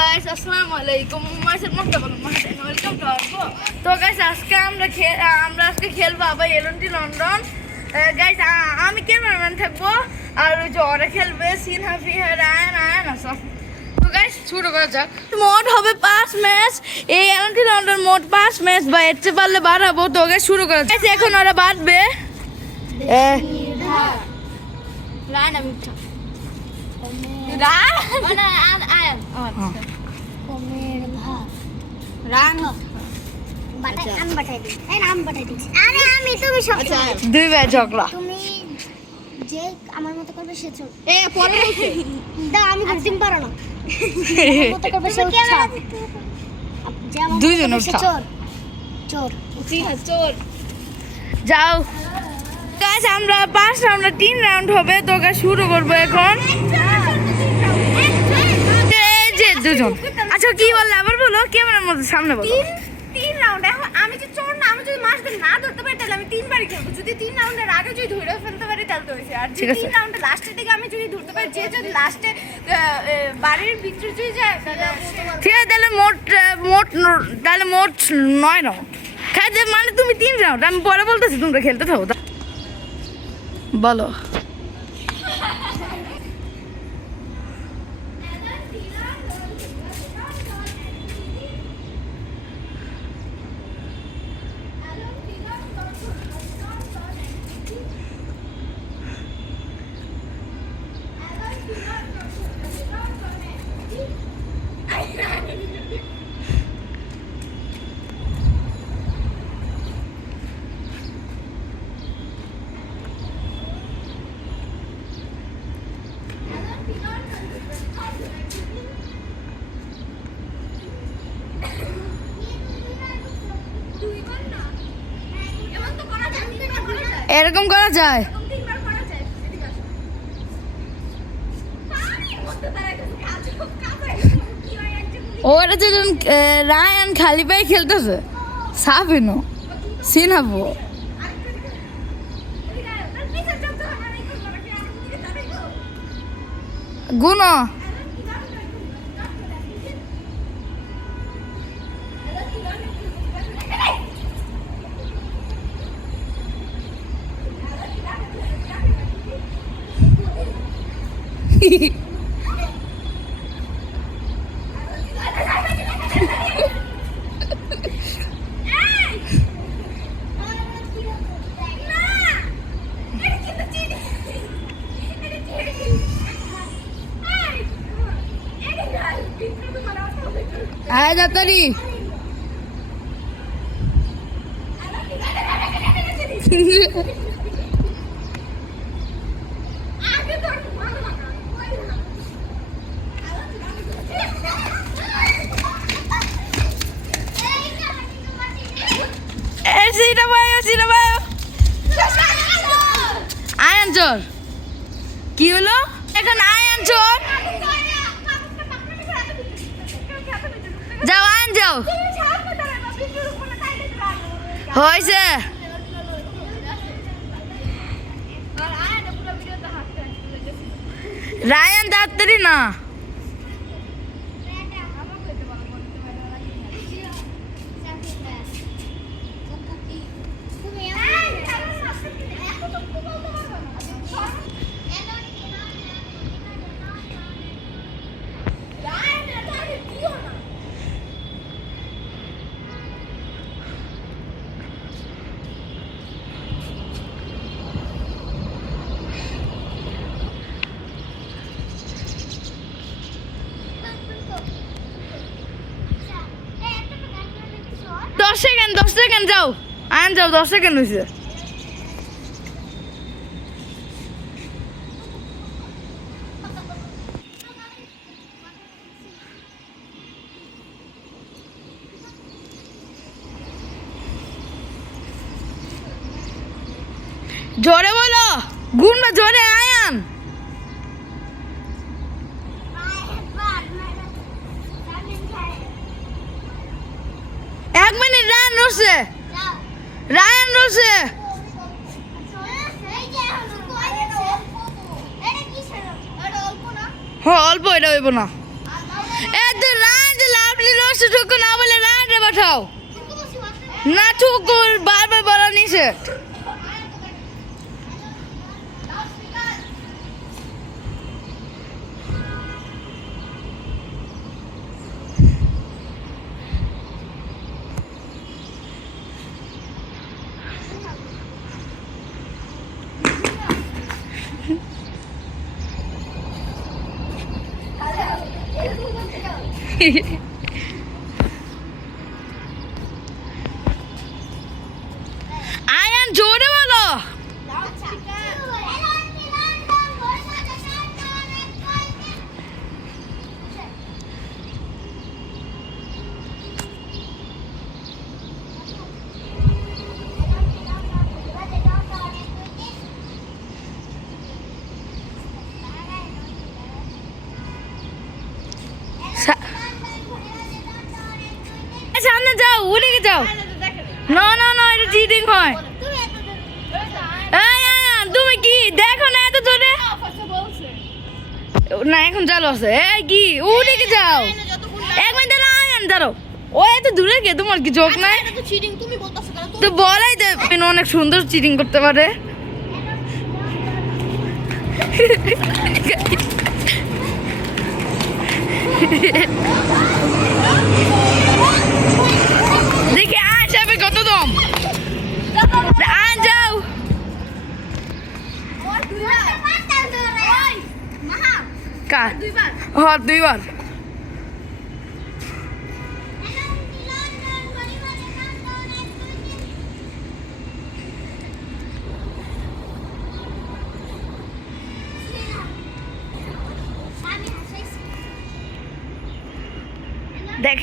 Guys আসসালামু আলাইকুম মাসের মুক্তাবল মাসের ওয়েলকাম টু আওয়ার ব্লগ। তো গাইস আজকে আমরা খেলবো আবার এলএনটি লন্ডন। গাইস আমি ক্যামেরাম্যান থাকবো আর ওই যে ওরা খেলবে সিনহাফি রায়ান আসফ। তো গাইস শুরু করা যাক। মোট হবে 5 ম্যাচ, এই এলএনটি লন্ডন মোট 5 ম্যাচ বা এর চেয়ে পারলে বাড়াবো। তো গাইস শুরু করা যাক। এখন ওরা বাড়বে রায়ান আমি দুই ভাই ঝগড়া তুমি যে আমার মতো করবে সে চোর দাও আমি করতে পারো না মতো করবে সে দুইজন চোর চোর চোর যাও গাইস আমরা 5 রাউন্ড 3 রাউন্ড হবে। তো গাইস শুরু করব এখন। এই যে দুজন আচ্ছা কি বললে আবার বলো ক্যামেরার মধ্যে সামনে বলো। 3 রাউন্ড এখন আমি যে চোর না, আমি যদি মাছটা না ধরতে পারি তাহলে আমি 3 বারই খেলবো। যদি 3 রাউন্ডের আগে যদি ধরে ফেলতে পারি তাহলে তো হয়েছে। আর ঠিক যদি আছে। 3 রাউন্ডের লাস্টের দিকে আমি যদি ধরতে পারি, যে যদি লাস্টে বাড়ির ভিতরে যদি যায় তাহলে ঠিক আছে তাহলে মোট 9 রাউন্ড খাইতে মানে তুমি 3 রাউন্ড আমি পরে বলতেছি তোমরা খেলতে থাকো বলো। এরকম করা যায়। ওরা দুজন রায়ান খালি পায়ে খেলতেছে সাফিনো সিনহাবো গুনো আয় দাতারি আয়ন চোর কি হলো এখন আয়ন চোর যাও আয়ন যাও হয়েছে রায়ান তাড়াতাড়ি না দশ সেকেন্ড যাও আয়ন যাও 10 সেকেন্ড হয়েছে। জোরে বলো গুণ জোরে আয়ান 1 মিনিট রায়ান রসে হ্যাঁ অল্প এটা হইব না। এতটুকু না বলে রায়নে পাঠাও না ঠুকুর বারবার বলা নিষেধ আয়ান জোরে বলো সামনে যাও ওদিকে যাও না না না এটা চিটিং হয় এই আয়ান তুমি কি দেখো না এত জোরে না এখন চালু আছে এই কি ওদিকে যাও এক মিনিট দাঁড়াও আয়ান দাঁড়াও ও এত দূরে কে তোমার কি চোখ নাই তো বলাই দেবেন অনেক সুন্দর চিটিং করতে পারে দেখি আয় যাবে কত দম আয় যাও কার হ্যাঁ দুইবার দেখ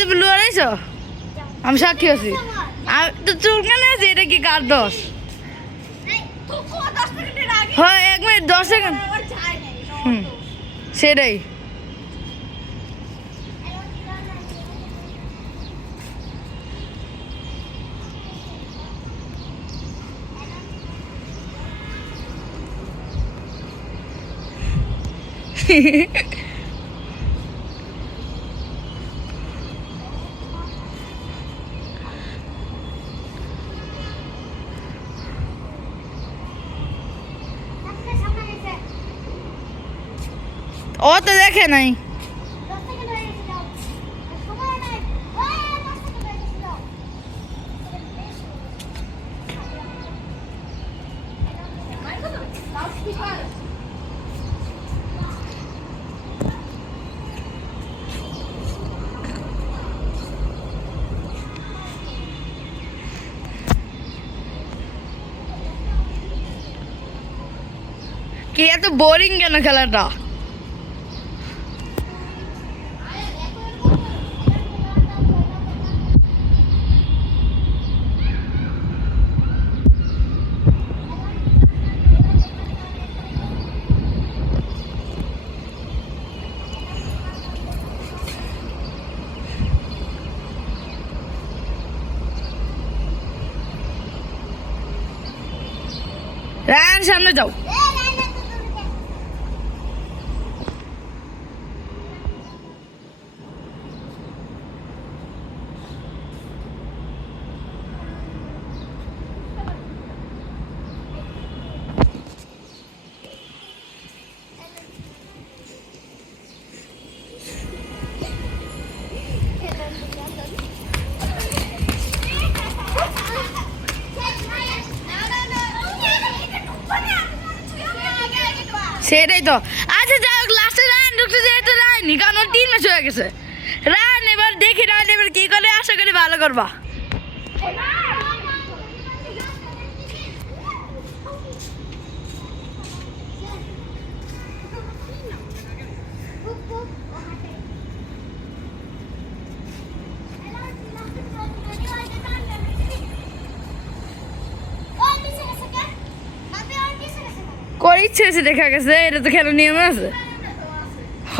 তুমি লড়াইছো আমি সাক্ষী আছি আমি তো চুলকানে আছি এটা কি কার দোষ হয় 1 মিনিট 10 সেকেন্ড সেটাই ও তো দেখে নাই কি এত বোরিং কেন খেলাটা রান সামনে যাও সেটাই তো আচ্ছা যাই হোক লাস্টে রান ঢুকতে যেহেতু রায়নি কারণ ওর 3 ম্যাচ হয়ে গেছে রান এবার দেখি রান এবার কি করে আশা করি ভালো করবা। করে ইচ্ছে হয়েছে দেখা গেছে, এটা তো খেলার নিয়ম আছে। হ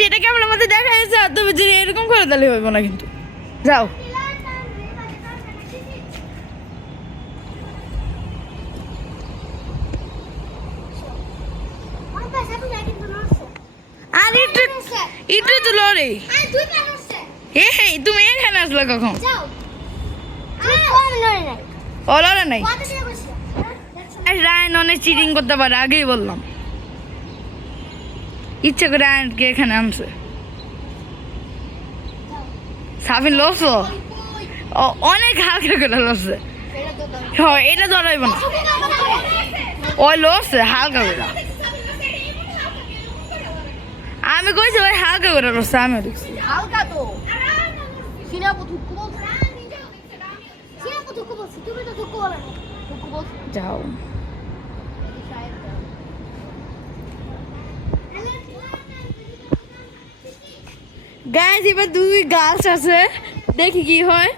সেটা কেমন আমাদের দেখা যাচ্ছে, আর তুমি যদি এরকম করে তাহলে হইব না কিন্তু। যাও আর একটু একটু তো লড়ে। এই তুমি এখানে আসলে কখন? ও লড়ে নাই। রায়ন অনেক চিটিং করতে পারে, আগেই বললাম। ইচ্ছে করে রায়নকে এখানে আনছে। সাবিন লড়ছো, অনেক হালকা করে লড়ছে। হ্যাঁ এটা ধরাইব না, ওই লড়ছে হালকা করে। আমি কইছি ওই হালকা করে লড়ছে, আমি দেখছি হালকা তো সিনাপু থুকু বলছ তুমি তো থুকু বলে না থুকু বলছ। যাও গাইস, এবার দুই গাছ আছে, দেখি কি হয়।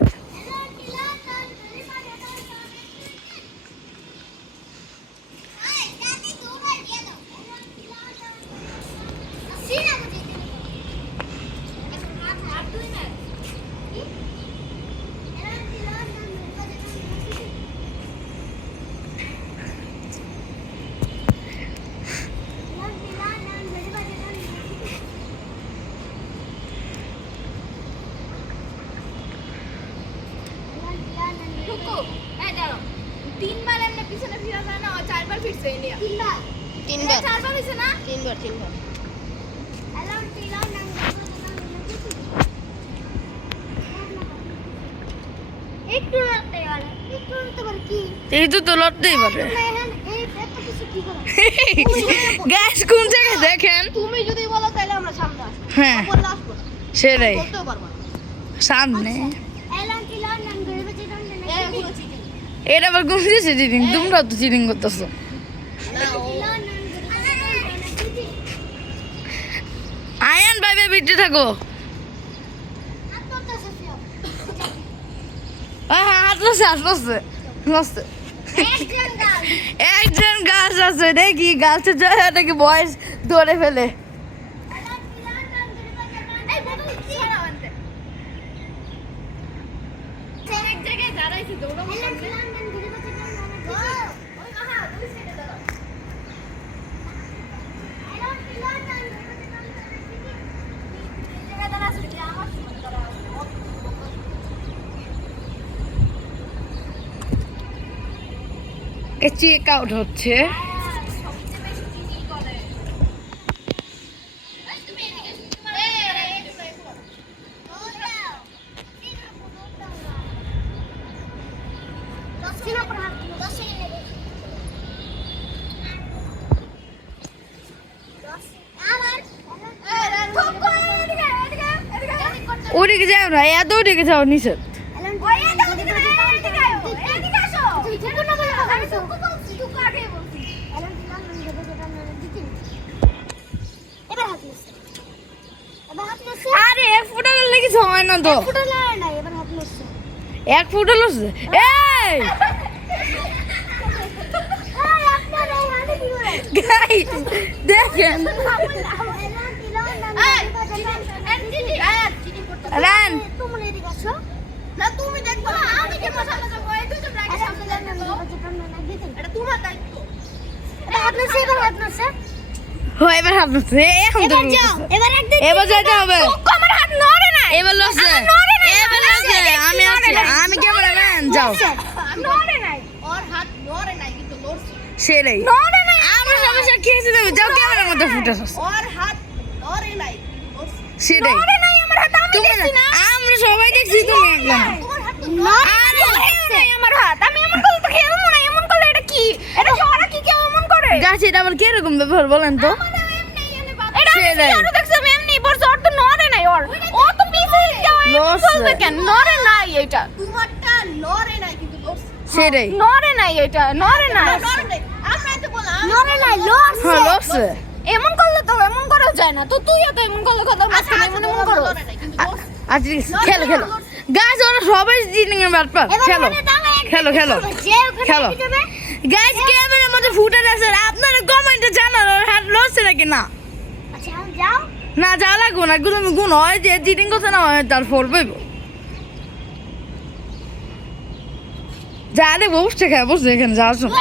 তিনবার এমনি পিছনে ফিরা যায় না, চারবার ফিরছে ইন্ডিয়া। তিনবার চারবার হইছে না? তিনবার একটু রাখতে পারে, একটু রাখতে পারে কি? এই তো লড়তেই পারে। এই এত কিছু কি করে? গাছ কোন জায়গায় দেখেন। তুমি যদি বলো তাহলে আমরা সামনে আসবো, হ্যাঁ বললে আসবো না, সেটাই বলতেও পারবো না। সামনে। এলান তিলান নাম ধরে বেঁচে ডান না। এগুলো চিটিং এটা আবার কোন দিয়েছে চিটিং? তোমরা তো চিটিং করতেছো। আয়ান ভাই বিটে থাকো। হাত লসছে একজন গাছ আছে দেখি, গাছের জায়গাটাকে বয়স ধরে ফেলে। অনেক জায়গায় দাঁড়াইছি দৌড়াবো সামনে। চেক আউট হচ্ছে। ওদিকে যাও না, এত ওদিকে যাও নিচে। আরে এক ফুটা লেগেছে, হয় না তো। এক ফুটা লসছে। এই গাইস দেখেন, রান না তুমি দেখবা না, আমি কে মশালা যাব? এই দুজন রাখি সামনে যান না, এটা তোমার দায়িত্ব। হয় এবার হাত লসছে। এখন তো এবার যাইতে হবে। আমার হাত নড়ে না, এবার লসছে, এবার লসছে। আমি আছি, আমি ক্যামেরাম্যান। যাও নড়ে নাই, ওর হাত নড়ে নাই কিন্তু লড়ছে। সেটাই নড়ে নাই, আমরা সমস্যা খেয়েছি তুমি। যাও ক্যামেরার মধ্যে ফুটেছ। ওর হাত নড়ে নাই লড়ছে। সেটাই নড়ে নাই আমার হাত, আমি তুমি দেখছি না। আমরা সবাই দেখছি তুমি একদম। তোমার হাত তো নড়ে নাই, আমার হাত। আমি এমন করলে তো খেলবো না, এমন করলে এটা কি? এটা সরা গাছ এটা আবার কিরকম ব্যাপার বলেন তো এটা আমি সেটাই। আরো দেখছিলাম এমনি পড়ছে ওর তো নড়ে নাই ওর ও তো পিছে লড়ছে। চলবে কেন নড়ে নাই এটা তোমারটা লড়ে নাই কিন্তু লড়ছে সেটাই নড়ে নাই এটা নড়ে নাই আমরা তো বললাম লড়ে নাই লড়ছে হ্যাঁ লড়ছে এমন করলে তো এমন করা যায় না তো তুইও তো এমন করলে কথা মাঝখানে এমন এমন করো আচ্ছা ঠিক আছে, খেলো খেলো গাছ ওরা সবাই চিটিং এর ব্যাপার খেলো খেলো খেলো খেলো গাছ ক্যামেরার মধ্যে ফুটেজ আছে আপনারা কমেন্টে জানান ওর হাত লড়ছে নাকি না আচ্ছা যাও না যা লাগবো না গুলো গুণ হয় যে চিটিং করছে না হয় তারপর বইব যা দেখবো বসছে খায় বসছে এখানে যাওয়ার সময়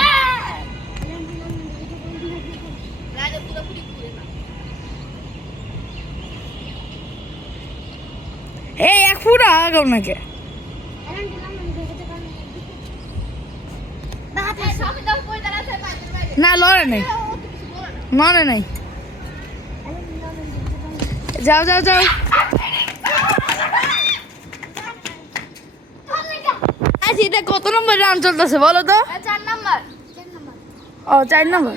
এই এক ফুটা আগাও নাকি না লড়ে নাই মনে নাই যাও যাও যাও আচ্ছা এটা কত নম্বর রাউন্ড চলতেছে বলো তো 4 নাম্বার ও 4 নম্বর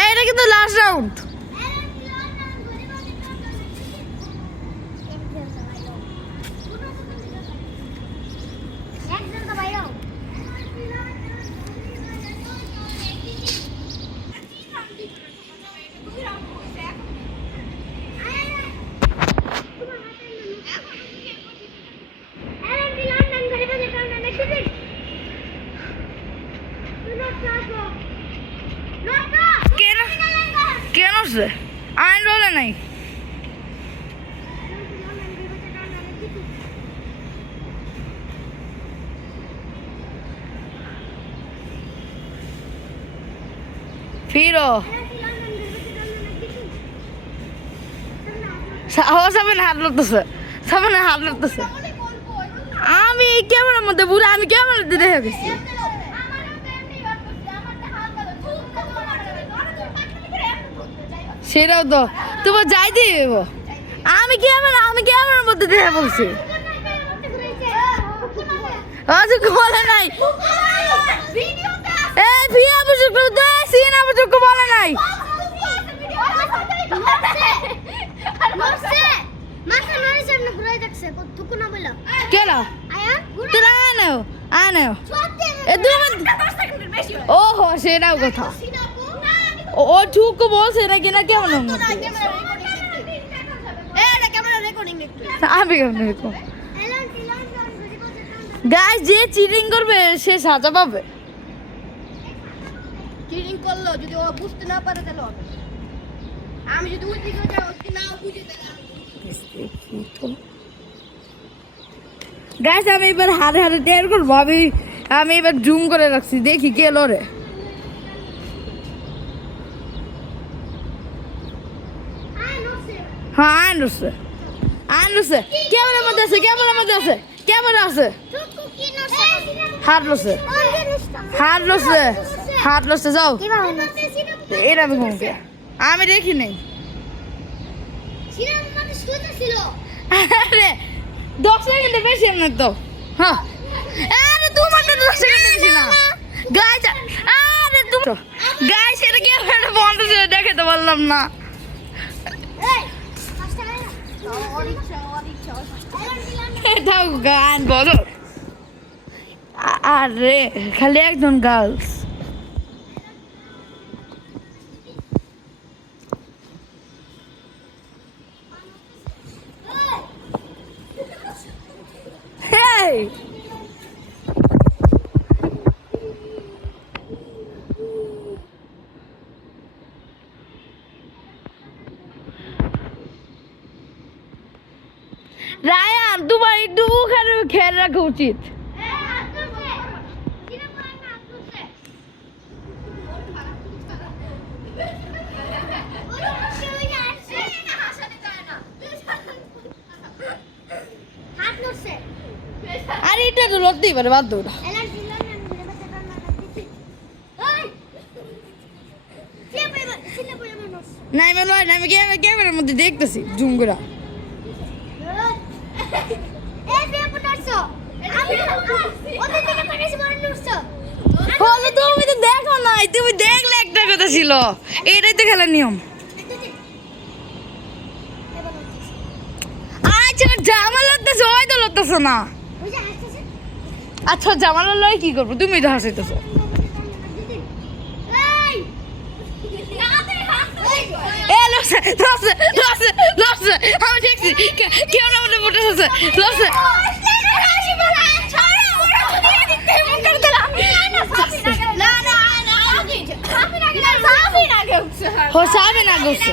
এই এটা কিন্তু লাস্ট রাউন্ড কেন কেন সে আইন বলে নাই ফিরো সামনে হাত লড়তেছে সামনে হাত লড়তেছে আমি এই ক্যামেরার মধ্যে বুড়ে আমি ক্যামেরাতে দেখে গেছি সেটাও তো তোমার যাইতে দেবো আমি ক্যামেরার মধ্যে দেখে বলছি আচ্ছা বলে নাই এই ভিয়া বুঝুক দে সিনা বুঝুক বলে নাই কেন তোরা আনো আনো এ ওহো সেটাও কথা ও ঠিক বলছে নাকি না কেমন আমি কেমন দেখো গাইস যে চিটিং করবে সে সাজা পাবে চিটিং করলো যদি ও বুঝতে না পারে তাহলে হবে আমি যদি ওই দিকে যাই ওকে না বুঝে তাহলে গাইস আমি এবার হাতে হাতে টের করবো আমি এবার জুম করে রাখছি দেখি কে লড়ে হ্যাঁ আনছে ক্যামেরার মধ্যে আছে ক্যামেরা আছে হাত লসে যাও এটা আমি ঘুমকে আমি দেখি নেই আরে 10 সেকেন্ডের বেশি এমনি তো হ্যাঁ আরে তোমার তো 10 সেকেন্ডের বেশি না গাইস আরে তুমি গাইস এটা ক্যামেরা বন্ধ করে দেখাতে পারলাম না এটাও গান বলো আরে খালি একজন গার্লস হেই রায়ান তোমার একটু ওখানে খেয়াল রাখা উচিত আরে এটা তো লড়তেই পারে বাদ দাও না না আমি লয় না আমি ক্যামেরার মধ্যে দেখতেছি জুম করে এই বিয়ে পড়ছো আমি ওদের থেকে পাঠাইছি বড় নুরছো হলো তুমি তো দেখো নাই, তুমি দেখলে একটা কথা ছিল, এটাই তো খেলার নিয়ম। আচ্ছা জামা লড়তেছো, ওই তো লড়তেছো না। ওই যে হাসতেছে আচ্ছা জামা লড়লে কি করবো, তুমি তো হাসাইতেছো। এই এ লড়ছে লড়ছে লড়ছে লড়ছে, আমি দেখছি কেউ না মনে পড়তেছে, লড়ছে। ও সাবে না গেছে।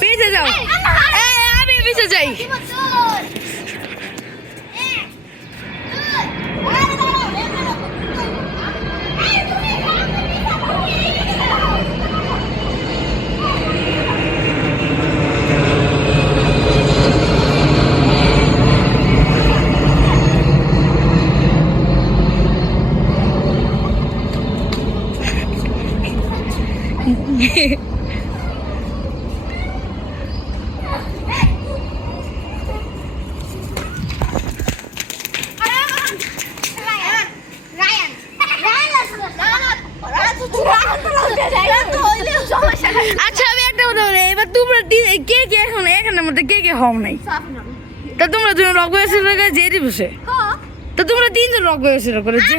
পিছে যাও, আমি পিছে যাই। আচ্ছা আমি একটা কথা বলি, এবার তোমরা কে কে এখন এখানের মধ্যে কে কে হও নাই? তা তোমরা দুজন রক হয়েছিল যে বসে, তো তোমরা তিনজন রক হয়েছিল করে যে,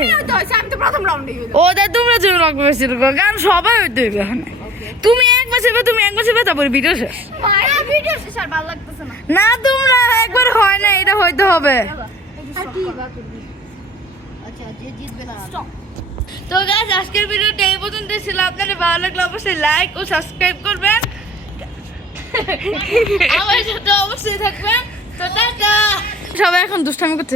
ও তা তোমরা দুজন রক হয়েছিল কারণ সবাই হইতে হইবে এখানে। তুমি এক মাসে তারপরে ভিডিও শেষ। না তোমরা একবার হয় না, এটা হইতে হবে। তো গাইস আজকের ভিডিওটা এই পর্যন্ত ছিল। আপনাদের ভালো লাগলে অবশ্যই লাইক ও সাবস্ক্রাইব করবেন, আমার সাথে অবশ্যই থাকবেন। তো টাটা। সবাই এখন দুষ্টামি করছে।